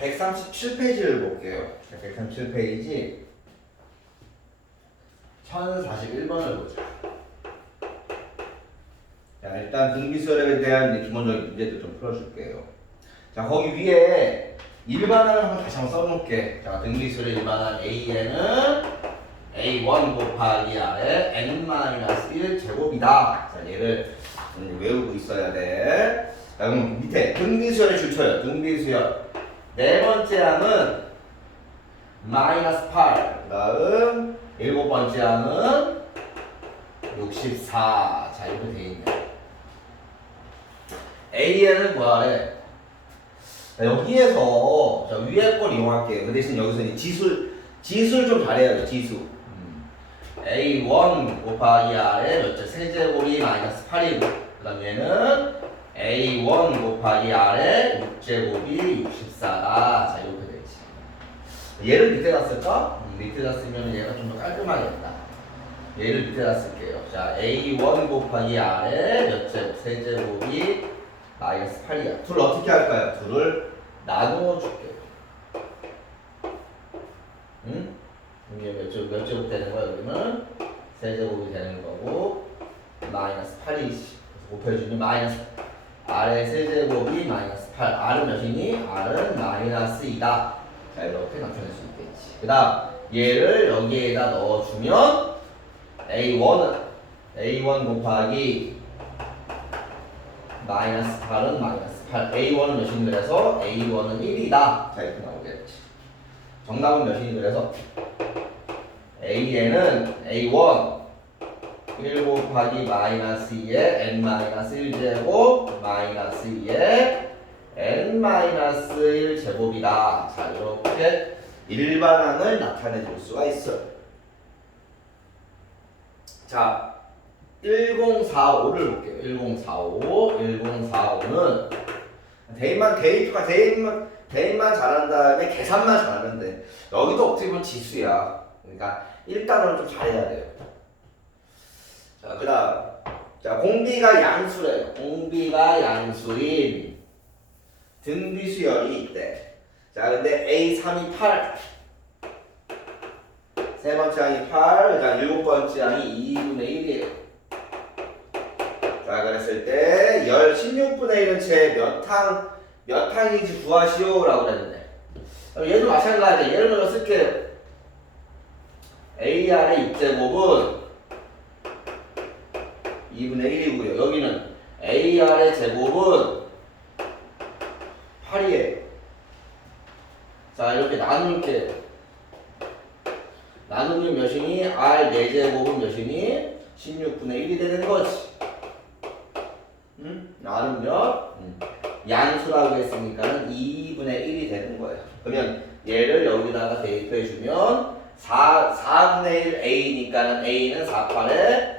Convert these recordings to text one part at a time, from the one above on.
137페이지를 볼게요. 137페이지 1041번을 보자. 자, 일단 등비수열에 대한 기본적인 문제들 좀 풀어줄게요. 자, 거기 위에 일반화를 한번 다시 한번 써놓을게. 자, 등비수열의 일반화 AN은 A1 곱하기 아래 N-1 제곱이다. 자, 얘를 좀 외우고 있어야 돼. 자, 그럼 밑에 등비수열의 줄쳐요. 등비수열. 네 번째 항은 마이너스 8. 그 다음 일곱 번째 항은 64. 자, 이렇게 돼 있네. AN을 구하래. 자, 여기에서 자, 위에 걸 이용할게요. 그 대신 여기서 이제 지수, 지수를 좀 잘해야 돼, 지수. 음. A1 곱하기 R의 몇째 세제곱이 마이너스 8이고, 그 다음 얘는 A1 곱하기 R의 6제곱이 64다. 자, 이렇게 되지. 얘를 밑에다 쓸까? 음, 밑에다 쓰면 얘가 좀 더 깔끔하겠다. 얘를 밑에다 쓸게요. 자, A1 곱하기 R의 몇 제곱, 세제곱이 마이너스 8이야. 둘 어떻게 할까요? 둘을 나누어 줄게요. 응? 이게 몇 제곱, 몇 제곱 되는 거야? 여기는 세제곱이 되는 거고 마이너스 8이 곱해주니 마이너스 R의 세제곱이 마이너스 8 R은 몇이니? R은 마이너스 2다. 자 이렇게 나타낼 수 있겠지. 그 다음 얘를 여기에다 넣어주면 A1은 A1 곱하기 마이너스 8은 마이너스 8 A1은 몇이니? 그래서 A1은 1이다. 자 이렇게 나오겠지. 정답은 몇이니? 그래서 AN은 A1 1 곱하기 마이너스 2의 n 마이너스 1제곱 마이너스 2의 n 마이너스 1제곱이다. 자 이렇게 일반항을 나타내 줄 수가 있어요. 자 1045를 볼게요. 1045 1045는 대입만 대입과 대입만 대입만 잘한 다음에 계산만 잘하면 돼. 여기도 어떻게 보면 지수야. 그러니까 일단은 좀 잘해야 돼요. 자, 그 다음. 자, 공비가 양수래요. 공비가 양수인 등비수열이 있대. 자, 근데 A3이 8. 세 번째 항이 8. 자, 일곱 번째 항이 2분의 1이에요. 자, 그랬을 때, 열 16분의 1은 제 몇 항, 몇 항인지 구하시오. 라고 그랬는데. 어, 얘도 마찬가지야. 예를 들어 쓸게요. AR의 6제곱은 2분의 1이고요. 여기는 AR의 제곱은 8이에요. 자, 이렇게 나눌게요. 나누면 몇이니? R 4제곱은 몇이니? 16분의 1이 되는 거지. 응? 나누면 음. 양수라고 했으니까는 2분의 1이 되는 거예요. 그러면 얘를 여기다가 대입해주면 4, 4분의 1 A니까 는 A는 4, 8에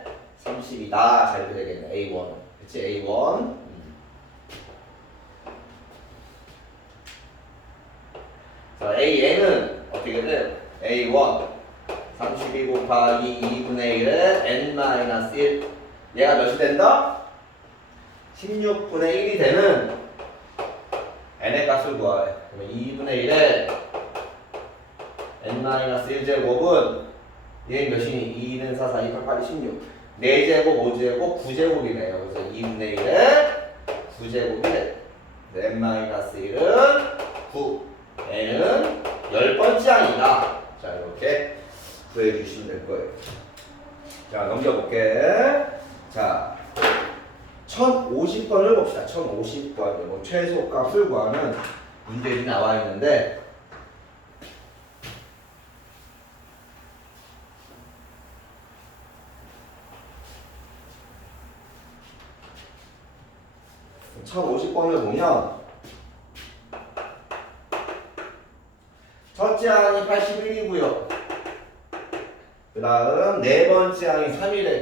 30이다. 자, 이렇게 되겠네. A1. 그치? A1. 음. 자, AN은 어떻게 돼? A1. 32 곱하기 2분의 1에 N-1. 얘가 몇이 된다? 16분의 1이 되는 N의 값을 구하래. 그러면 2분의 1에 N-1제곱은 얘 몇이니? 2는 4, 4, 2, 8, 8이 16. 4제곱, 5제곱, 9제곱이네요. 그래서 2분의 1에 9제곱이 돼. n-1은 9. n은 10번째 항이다. 자, 이렇게 구해 주시면 될 거예요. 자, 넘겨볼게. 자, 1050번을 봅시다. 1050번. 뭐 최소 값을 구하는 문제들이 나와 있는데, 천오십 번을 보면 첫째 항이 81이고요. 그 다음 네 번째 항이 3이래.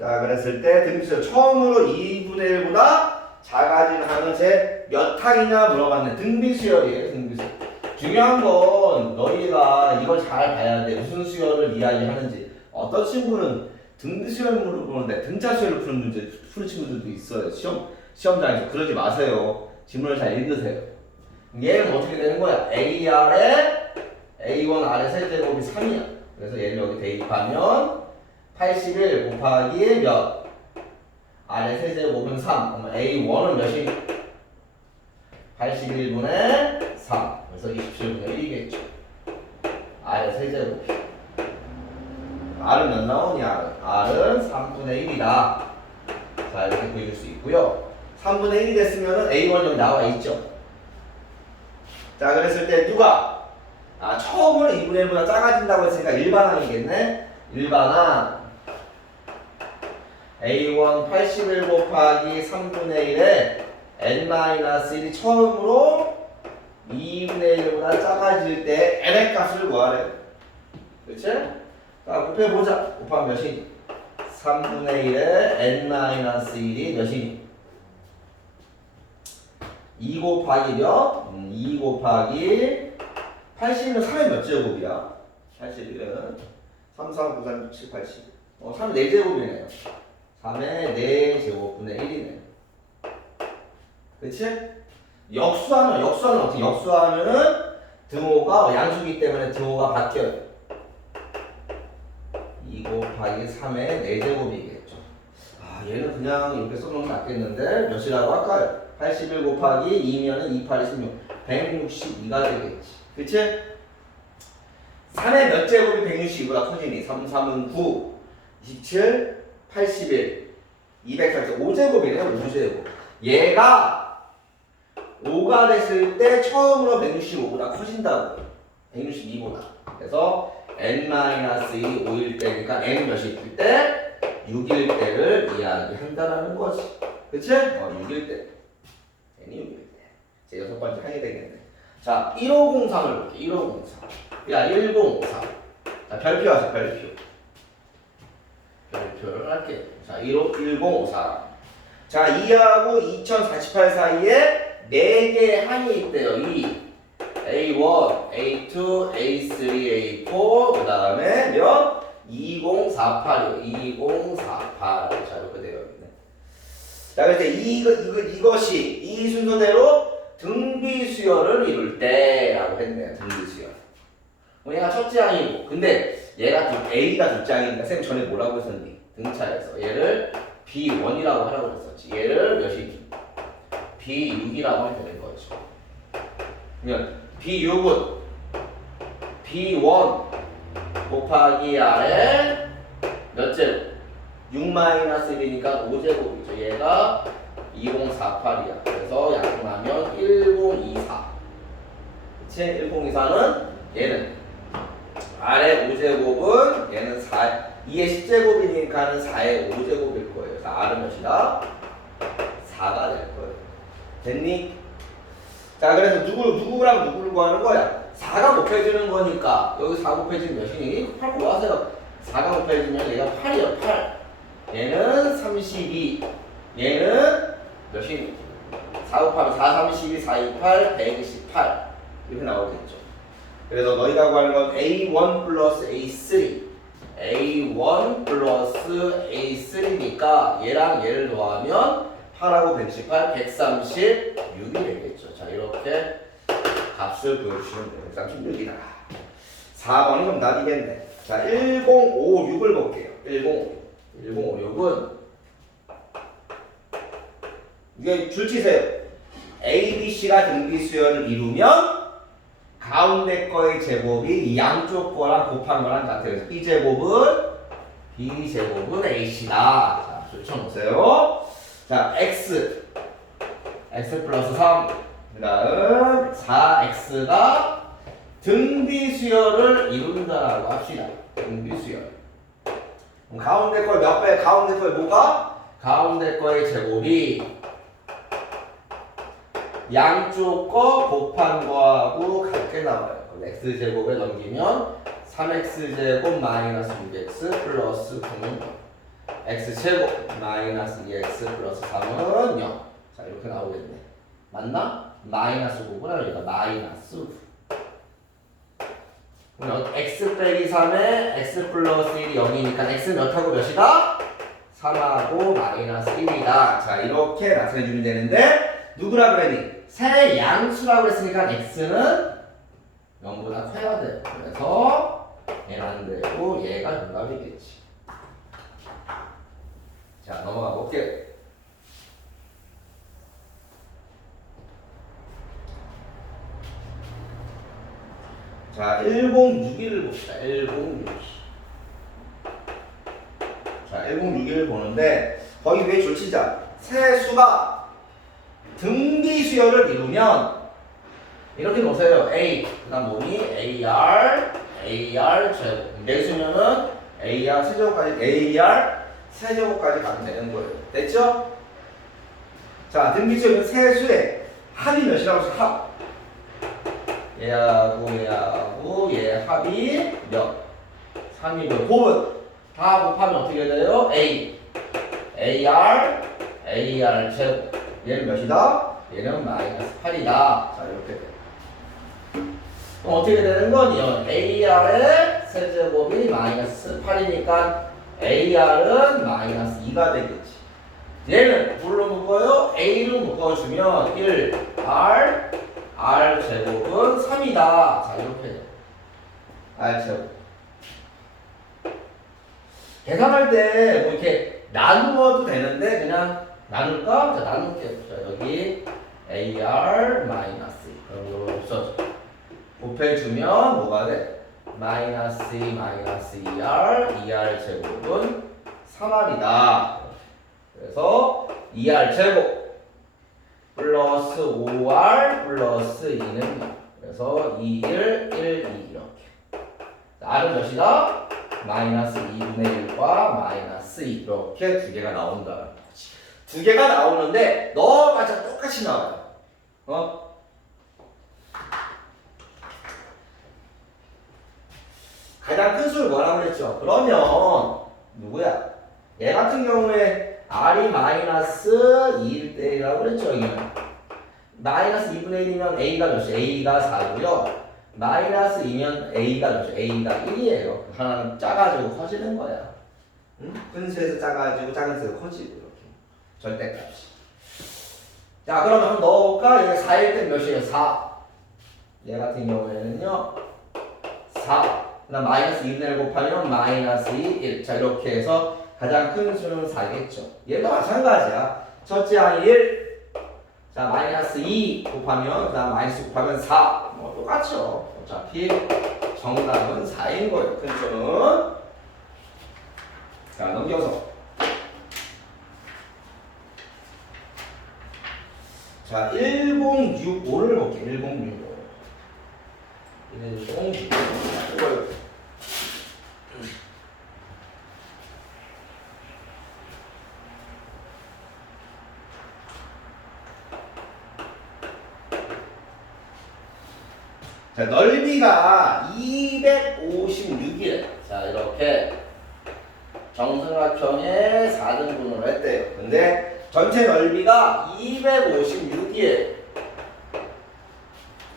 자, 그랬을 때 등수 처음으로 2분의 1보다 작아진 항은 제몇 항이냐 물어봤네. 등비수열이에요, 등비수열. 중요한 건 너희가 이걸 잘 봐야 돼. 무슨 수열을 이야기하는지. 어떤 친구는 등비수열 물어보는데 등차수열을 푸는 문제 푸는 친구들도 있어요. 시험 시험장에서 그러지 마세요. 지문을 잘 읽으세요. 얘는 어떻게 되는 거야? AR에 A1 아래 세제곱이 3이야. 그래서 얘를 여기 대입하면 81 곱하기 몇? 아래 세제곱은 3. 그러면 A1은 몇이? 81분의 3. 그래서 27분의 1이겠죠. 아래 세제곱. R은 몇 나오냐? R은 3분의 1이다. 자, 이렇게 그릴 수 있고요. 3분의 1이 됐으면 A1 여기 나와 있죠. 자, 그랬을 때 누가? 아, 처음으로 2분의 1보다 작아진다고 했으니까 일반항이겠네? 일반항. A1 81 곱하기 3분의 1에 N-1이 처음으로 2분의 1보다 작아질 때 N의 값을 구하래. 그치? 자, 곱해보자. 곱하면 몇이니? 3분의 1에 N-1이 몇이니? 2 곱하기 몇? 음, 2 곱하기 80은 3의 몇 제곱이야? 81은 3, 3, 9, 3, 6, 7, 80 어, 3의 4제곱이네요 3의 4제곱분의 1이네 그치? 역수하면 역수하면 어떻게 역수하면은 등호가 양수기 때문에 등호가 바뀌어요 2 곱하기 3의 4제곱이겠죠. 아 얘는 그냥 이렇게 써놓으면 낫겠는데? 몇이라고 할까요? 81 곱하기 2면은 28, 26 162가 되겠지. 그치? 3의 몇 제곱이 162보다 커지니? 3, 3은 9 27, 81 240 5제곱이네요 5제곱. 얘가 5가 됐을 때 처음으로 165보다 커진다고. 162보다. 그래서 n-1이 5일 때니까 n 몇일 때 6일 때를 이야기한다라는 거지 그치? 어 6일 때 n이 6일 때 이제 여섯 번째 하게 되겠네 자 1503을 볼게 1503 야 1053. 자 별표 하자 별표. 별표를 할게. 자 15, 1054. 자 2하고 2048 사이에 4개의 항이 있대요. 2. A1, A2, A3, A4 그 다음에 몇? 2048이요. 2048. 자 이렇게 되어 있네. 자 그래서 이거, 이거, 이것이 이 순서대로 등비 수열을 이룰 때라고 했네요. 등비 수열. 어, 얘가 첫째 항이고 근데 얘가 두, A가 둘째 항이니까 쌤 전에 뭐라고 했었니? 등차에서 얘를 B1이라고 하라고 했었지 얘를 몇이니? B6이라고 하면 되는 거죠 그러면 B6은 B1 곱하기 아래 몇 제곱? 6-1이니까 5제곱이죠 얘가 2048이야 그래서 약분하면 1024 그치? 1024는 얘는 R의 5제곱은 얘는 4, 2의 10제곱이니까는 4의 5제곱일 거예요. 그래서 R은 몇이다? 4가 될 거예요. 됐니? 자, 그래서 누구, 누구랑 누구를 구하는 거야? 4가 곱해지는 거니까 여기 4 곱해지면 몇이니? 8 구하세요. 4가 곱해지면 얘가 8이요, 8. 얘는 32. 얘는 몇이니? 4 곱하면 4, 32, 4, 2, 8, 128. 이렇게 나오겠죠. 그래서 너희가 구하는 건 A1 플러스 A3 A1 플러스 A3니까 얘랑 얘를 더하면 8하고 118, 136이 되겠죠. 자 이렇게 값을 보여주시면 돼요. 136이다. 4번이 정답이겠네. 자 1056을 볼게요. 1056. 1056은 이게 줄치세요. A, B, C가 등비 수열을 이루면 가운데 거의 제곱이 이 양쪽 거랑 곱한 거랑 같아요. 그래서 B 제곱은 B 제곱은 AC다. 자, 붙여놓으세요. 자, X X 플러스 3 그 다음 4X가 등비 수열을 이룬다라고 합시다. 등비 수열. 그럼 가운데 거의 몇 배? 가운데 거의 뭐가? 가운데 거의 제곱이 양쪽 거 곱한 거하고 같게 나와요. 그럼 x 제곱에 넘기면 3x 제곱 마이너스 6x 플러스 9는 0. x 제곱 마이너스 2x 플러스 3은 0. 자 이렇게 나오겠네. 맞나? 마이너스 9구나 그러니까 마이너스 9. 그럼 x 빼기 3에 x 플러스 1이 0이니까 x 몇하고 몇이다? 3하고 마이너스 1이다. 자 이렇게 나타내주면 되는데 누구라 그랬니? 새 양수라고 그랬으니까 x는 0보다 커야 돼. 그래서 얘는 안 되고 얘가 정답이겠지. 자 넘어가 볼게. 자 1061을 봅시다. 1061. 자 1061을 보는데 거기 왜 줄치자 새 수가 등비 수열을 이루면 이렇게 놓으세요. A 그다음 뭐니? AR AR 제곱 내수면은 AR 세제곱까지 AR 세제곱까지 가면 되는 거예요. 됐죠? 자 등비 수열은 세 수의 합이 몇이라고 합 얘하고 얘하고 얘 합이 몇? 3이고요. 곱은 다 곱하면 어떻게 돼요? A AR AR 제곱 얘는 몇이다? 얘는 마이너스 8이다. 자 이렇게 돼. 그럼 어떻게 되는 거니? AR의 세제곱이 마이너스 8이니까 AR은 마이너스 2가 되겠지. 얘는 뭘로 묶어요? A로 묶어주면 1 R 제곱은 3이다. 자 이렇게 돼. R 제곱. 계산할 때 뭐 이렇게 나누어도 되는데 그냥 나눌까? 자 나눌게요. 자 여기 AR 마이너스 그런 거 없어져. 곱해주면 뭐가 돼? 마이너스 2 마이너스 2R 2R 제곱은 3R이다. 그래서 2R 제곱 플러스 5R 플러스 2는 0. 그래서 2, 1, 1, 2 이렇게. R은 몇이다? 마이너스 2분의 1과 마이너스 2 이렇게 두 개가 나온다는 거지. 두 개가 나오는데 너마저 똑같이 나와요. 어? 가장 큰 수를 뭐라고 그랬죠? 그러면 누구야? 얘 같은 경우에 R이 마이너스 2일 때라고 그랬죠? 이는 마이너스 2분의 1이면 A가 몇이? A가 4고요. 마이너스 2면 A가 몇이? A가 1이에요. 하나는 작아지고 커지는 거야. 응? 큰 수에서 작아지고 작은 수에서 커지고 이렇게. 절대값이. 자 그러면? 여기 4일 때 몇이에요? 4. 얘 같은 경우에는요. 4. 그다음 마이너스 2분의 1 곱하면 마이너스 2, 1. 자 이렇게 해서 가장 큰 수는 4겠죠. 얘도 마찬가지야. 첫째 항이 1. 자 마이너스 2 곱하면 그 다음 마이너스 곱하면 4. 뭐 똑같죠. 어차피 정답은 4인 거예요. 큰 수는. 자 넘겨서. 자 1065를 볼게. 1065. 1065. 이거 자, 넓이가 256이래. 자, 이렇게 정삼각형의 4등분을 했대요. 근데 전체 넓이가 256이에요.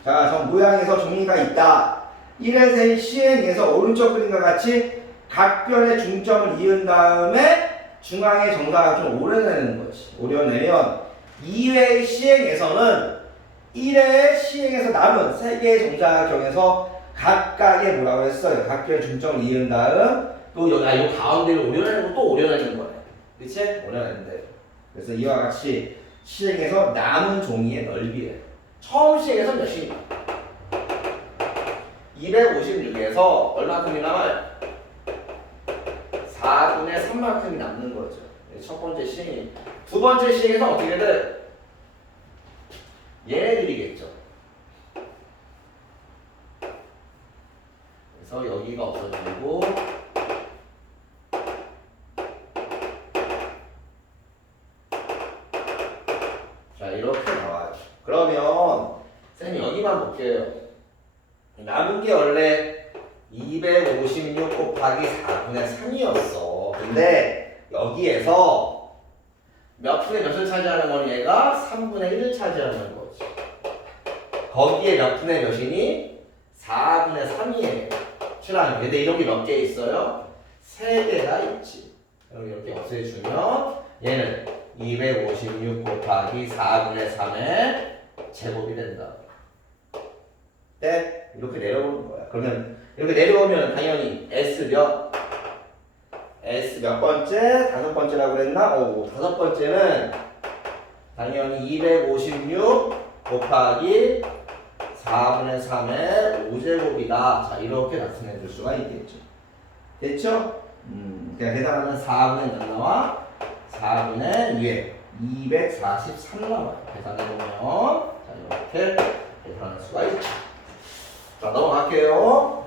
자, 저 모양에서 종이가 있다. 1에서 시행에서 오른쪽 그림과 같이 각변의 중점을 이은 다음에 중앙의 정사각형을 오려내는 거지. 오려내면 2회 시행에서는 1회 시행에서 남은 3개의 정사각형에서 각각의 뭐라고 했어요? 각별의 중점을 이은 다음 또 요, 아, 요 가운데를 오려내고 또 오려내는 거네. 그치? 오려내는데. 그래서 이와 같이 시행에서 남은 종이의 넓이에 처음 시행에서 몇입니까? 256에서 얼마큼이 남아요? 4분의 3만큼이 남는 거죠. 첫 번째 시행이. 두 번째 시행에서 어떻게 돼? 얘네들이겠죠. 그래서 여기가 없어지고 자 이렇게 나와요. 그러면 쌤 여기만 볼게요. 남은 게 원래 256 곱하기 4분의 3이었어. 근데 여기에서 몇 분의 몇을 차지하는 거니 얘가 3분의 1을 차지하는 거지. 거기에 몇 분의 몇이니? 4분의 3이에요. 칠하는 근데 이런 게 몇 개 있어요? 3개가 있지. 그럼 이렇게 없애주면 얘는 256 곱하기 4분의 3의 제곱이 된다. 네, 이렇게 내려오는 거야. 그러면 이렇게 내려오면 당연히 S 몇? S 몇 번째? 다섯 번째라고 그랬나? 오, 다섯 번째는 당연히 256 곱하기 4분의 3의 5제곱이다. 자, 이렇게 나타내 줄 수가 있겠죠. 됐죠? 음, 그냥 계산하면 4분의 몇 나와? 4분의 2에 243 나와요. 계산해보면. 자, 이렇게 계산할 수가 있죠. 자, 넘어갈게요.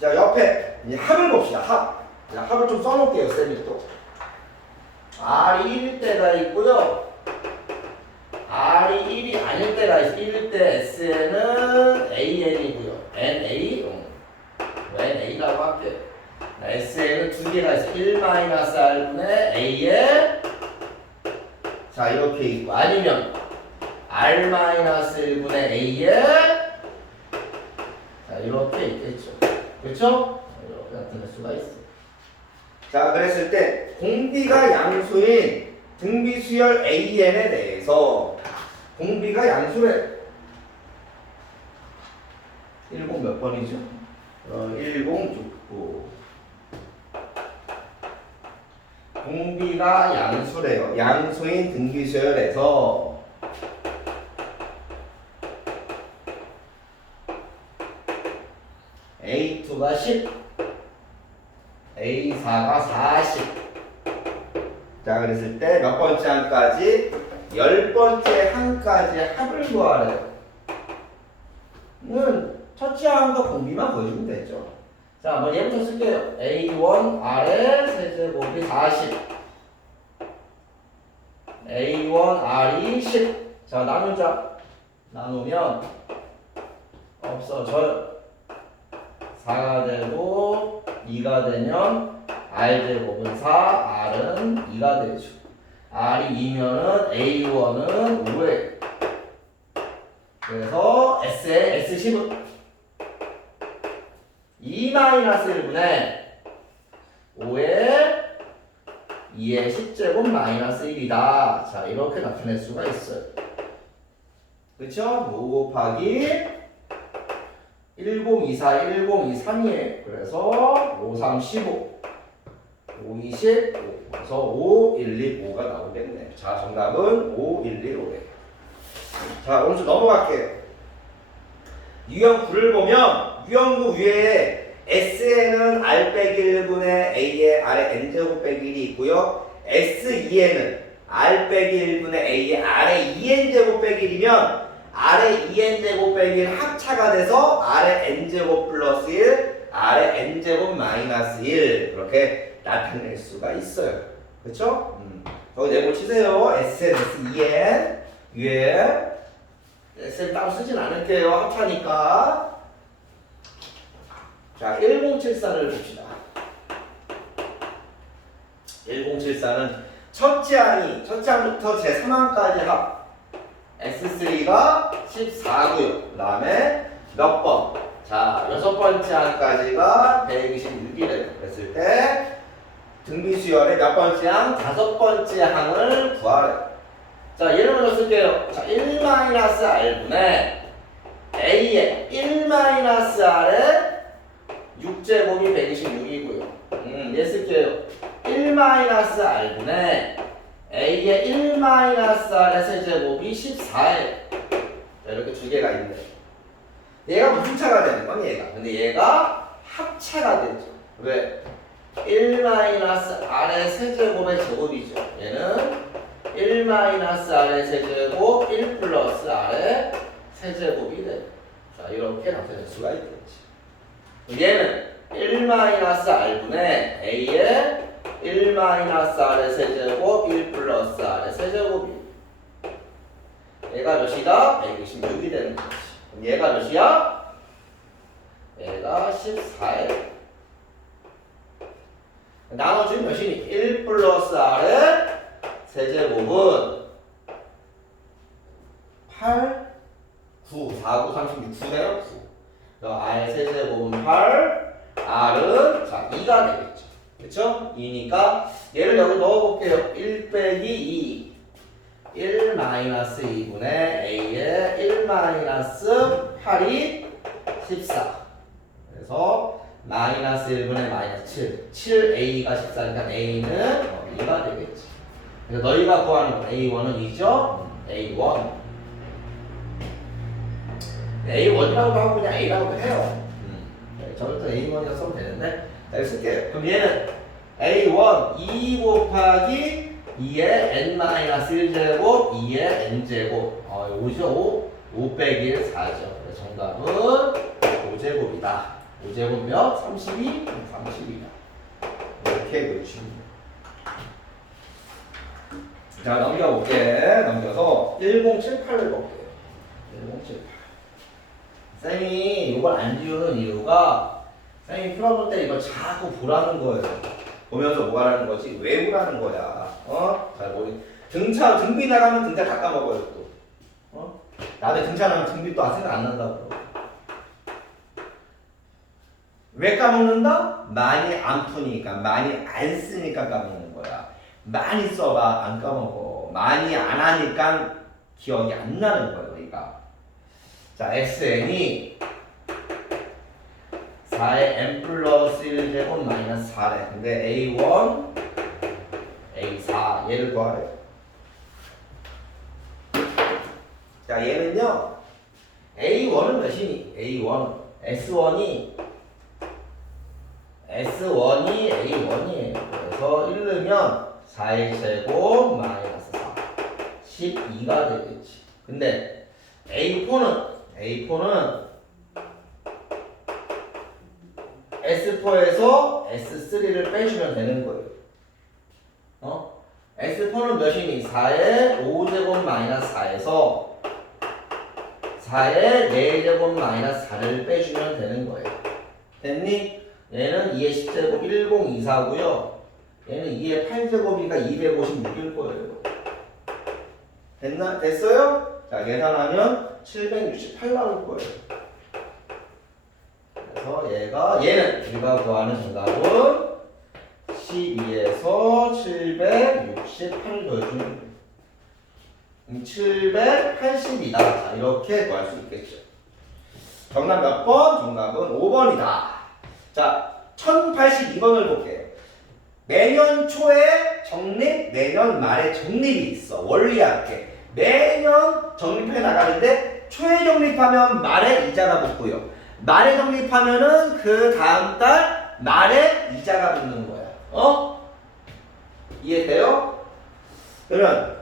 자, 옆에 이제 합을 봅시다. 합. 자, 합을 좀 써놓을게요, 쌤이 또. R이 1일 때가 있고요. R이 1이 아닐 때가. 1일 때 SN은 AN이고요. NA, 음. NA라고 할게요. SN은 두 개가 있어. 1-R분의 A에 자 이렇게 있고 아니면 R-1분의 A에 자 이렇게 있겠죠. 그렇죠? 이렇게 나타낼 수가 있어. 자 그랬을 때 공비가 양수인 등비수열 AN에 대해서 공비가 양수래. 10 몇 번이죠? 어, 1069 공비가 양수래요. 양수인 등비수열에서 A2가 10 A4가 40 자 그랬을 때 몇 번째 항까지 열 번째 항까지 합을 구하래요. 는 첫째 항과 공비만 보여주면 되죠. 자, 뭐 얘부터 쓸게요. A1 R의 세제곱이 40. A1 R이 10. 자, 나누자. 나누면 없어져요. 4가 되고 2가 되면 R제곱은 4, R은 2가 되죠. R이 2면은 A1은 5에 그래서 S의 S10은 2-1분의 5에 2의 10제곱 마이너스 1이다. 자, 이렇게 나타낼 수가 있어요. 그쵸? 5 곱하기 1024, 1023이에요. 그래서 5, 3, 15. 5, 20, 5. 그래서 5, 1, 2, 5가 나오겠네. 자, 정답은 5, 1, 2, 5래. 자, 좀 넘어갈게요. 유형 9를 보면 유형구 위에 SN은 R 빼기 1분의 A의 R의 N제곱 빼기 1이 있고요. S2에는 R 빼기 1분의 A의 R의 2N제곱 빼기 1이면 R의 2N제곱 빼기 1 합차가 돼서 R의 N제곱 플러스 1, R의 N제곱 마이너스 1 그렇게 나타낼 수가 있어요. 그렇죠? 음. 여기 네모 치세요. SN, S2N 위에 SN 따로 쓰진 않을게요. 합차니까. 자, 1074를 봅시다. 1074는 첫째 항이, 첫째 항부터 제 3항까지 합. S3가 14고요. 그 다음에 몇 번? 자, 여섯 번째 항까지가 126이래요. 그랬을 때 등비수열의 몇 번째 항? 다섯 번째 항을 구하래. 자, 예를 먼저 쓸게요. 자, 1-R분의 A의 1-R의 6제곱이 126이고요. 음, 얘 쓸게요. 1-R분의 A의 1-R의 세제곱이 14예요. 이렇게 두 개가 있네. 얘가 무슨 차가 되는 건 얘가. 근데 얘가 합차가 되죠. 왜? 1-R의 세제곱의 제곱이죠. 얘는 1-R의 세제곱 1 플러스 R의 세제곱이 돼. 자, 이렇게 나타낼 수가 있겠지. 얘는 1-R분의 A의 1-R의 세제곱 1 플러스 R의 세제곱 이 얘가 몇이다? 126이 되는 거지 그럼 얘가 몇이야? 얘가 14에 나머지는 몇이니? 1 플러스 R의 세제곱은 8, 9, 4, 9, 36, 9네요 9 R 세제곱은 8, R은 자 2가 되겠죠. 그렇죠? 2니까 얘를 여기 넣어볼게요. 1 빼기 2. 1 마이너스 2분의 A의 1 마이너스 8이 14. 그래서 마이너스 1분의 마이너스 7. 7A가 14니까 A는 어, 2가 되겠지. 그래서 너희가 구하는 건 A1은 2죠? A1. A1이라고 하고 그냥 A라고 해요. 네, 저부터 A1이라고 쓰면 되는데 자, 이거 쓸게요. 그럼 얘는 A1 2 곱하기 2의 N-1제곱 2의 N제곱 어, 5죠? 5? 5 빼기 1 4죠. 그래서 정답은 5제곱이다. 5제곱 몇? 32? 30이다. 이렇게 보여주시면 돼요. 자 넘겨볼게. 넘겨서 1078을 볼게요. 1078. 쌤이 이걸 안 지우는 이유가 쌤이 풀어볼 때 이걸 자꾸 보라는 거예요. 보면서 뭐 하라는 거지? 왜 보라는 거야? 어? 잘 모르. 등차 등비 나가면 등차 다 까먹어요 또. 어? 나중에 등차 나면 등비 또 생각 안 난다고. 왜 까먹는다? 많이 안 푸니까 많이 안 쓰니까 까먹는 거야. 많이 써봐 안 까먹어. 많이 안 하니까 기억이 안 나는 거야 우리가. 자, xn이 4의 n 플러스 1제곱 마이너스 4래. 근데 a1, a4 얘를 구하래요. 자, 얘는요. a1은 몇이니? a1. s1이 s1이 a1이에요. 그래서 1넣으면 4의 제곱 마이너스 4. 12가 되겠지. 근데 A4는 A4는 S4에서 S3를 빼주면 되는 거예요. 어? S4는 몇이니? 4의 5제곱 마이너스 4에서 4의 4제곱 마이너스 4를 빼주면 되는 거예요. 됐니? 얘는 2의 10제곱 1024고요. 얘는 2의 8제곱이니까 256일 거예요. 됐나? 됐어요? 자, 계산하면 768 나올 거예요. 그래서 얘가, 얘는 우리가 구하는 정답은 12에서 768 더해주면 돼요. 780이다. 자, 이렇게 구할 수 있겠죠. 정답 몇 번? 정답은 5번이다. 자, 1082번을 볼게요. 매년 초에 적립, 매년 말에 적립이 있어. 원리학계. 매년 적립해 나가는데 초에 적립하면 말에 이자가 붙고요. 말에 적립하면은 그 다음 달 말에 이자가 붙는 거야. 어? 이해돼요? 그러면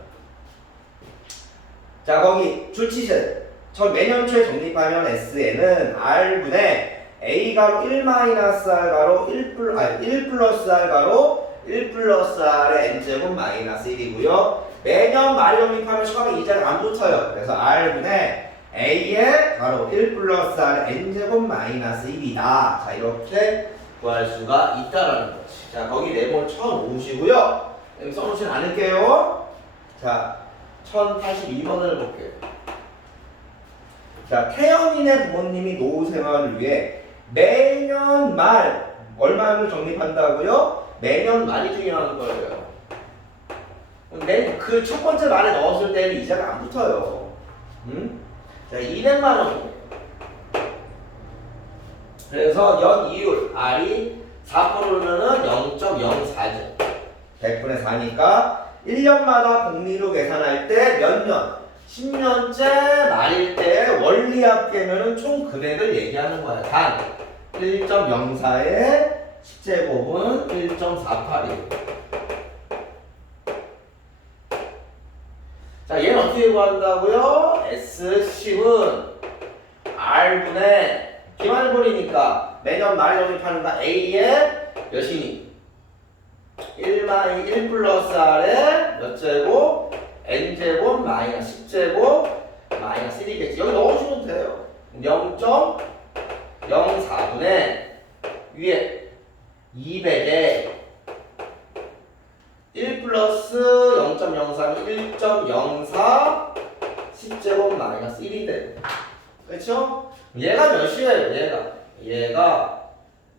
자 거기 줄치실 저 매년 초에 적립하면 S에는 R분의 A 가로 1 마이너스 R 가로 1 플, 아니 1 플러스 R 가로 1 플러스 R의 N제곱 마이너스 1이고요. 매년 말에 적립하면 처음에 이자가 안 붙어요. 그래서 R분의 A의 가로 1 플러스 R N제곱 마이너스 1이다. 자 이렇게 구할 수가 있다라는 거지. 자 거기 처음 오시고요. 여기 써놓진 않을게요. 자 1082번을 볼게요. 자, 태연인의 부모님이 노후 생활을 위해 매년 말 얼마를 적립한다고요? 매년 말이 중요한 거예요. 그첫 번째 말에 넣었을 때는 이자가 안 붙어요. 음? 자, 200만 원이에요. 그래서 연 이율 R이 4%면은 0.04죠. 100분의 4니까 1년마다 복리로 계산할 때 몇 년? 10년째 말일 때 원리합 계면은 총 금액을 얘기하는 거야. 단 1.04의 10제곱은 1.48이에요. 자, 얘는 어떻게 구한다고요? S10은 R분의 기말벌이니까 매년 말에 적립하는다 A의 몇이니? 1 마이 1 플러스 R의 몇 제곱? n제곱 마이너스 10제곱 마이너스 1이겠지. 여기 넣어주면 돼요. 0.04분의 위에 200에 1 플러스 0.03은 1.04 10제곱 마이너스 1이 돼. 그렇죠? 얘가 몇이에요? 얘가 얘가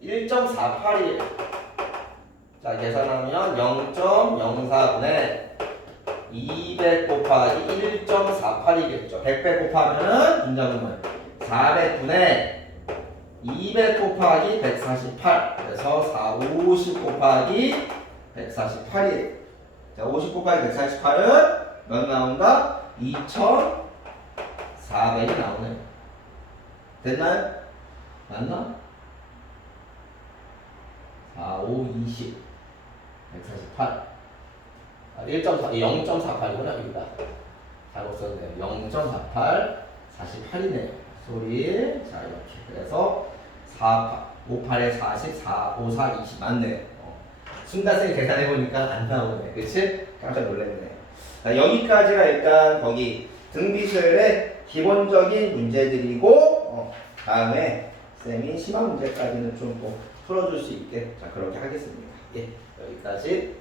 1.48이에요. 자, 계산하면 0.04분의 200 곱하기 1.48이겠죠. 100배 곱하면은 분자분모예요. 400분의 200 곱하기 148. 그래서 4, 50 곱하기 148이에요. 자, 50 곱하기 148은 몇 나온다? 2,400이 나오네요. 됐나요? 맞나? 4, 5, 20. 148. 아, 1.4, 0.48이구나, 여기다. 잘못 썼네요. 0.48, 48이네요. 소리. 자, 이렇게. 그래서 4, 58에 40, 4, 5, 4, 20. 맞네요. 어. 순간생 계산해보니까 안 나오네. 그치? 깜짝 놀랐네. 자, 여기까지가 일단 거기 등비술의 기본적인 문제들이고, 어, 다음에 쌤이 심화 문제까지는 좀더 풀어줄 수 있게 자 그렇게 하겠습니다. 예, 여기까지